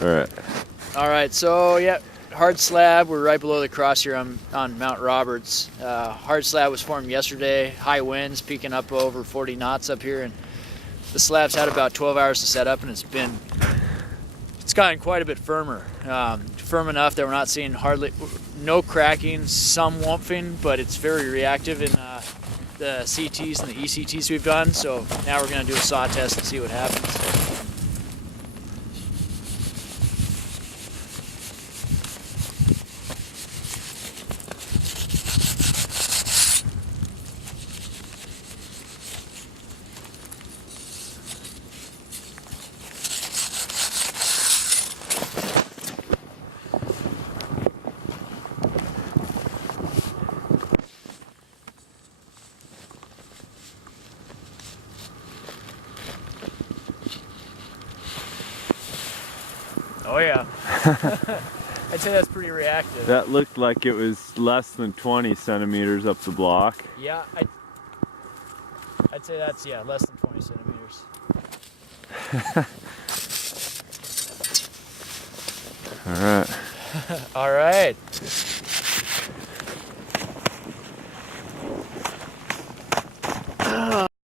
All right, so yeah, hard slab. We're right below the cross here on Mount Roberts. Hard slab was formed yesterday. High winds peaking up over 40 knots up here, and the slab's had about 12 hours to set up, and it's gotten quite a bit firmer. Firm enough that we're not seeing no cracking, some whoomphing, but it's very reactive in the CTs and the ECTs we've done. So now we're going to do a saw test and see what happens. Oh yeah. I'd say that's pretty reactive. That looked like it was less than 20 centimeters up the block. Yeah, I'd say that's, yeah, less than 20 centimeters. All right. All right.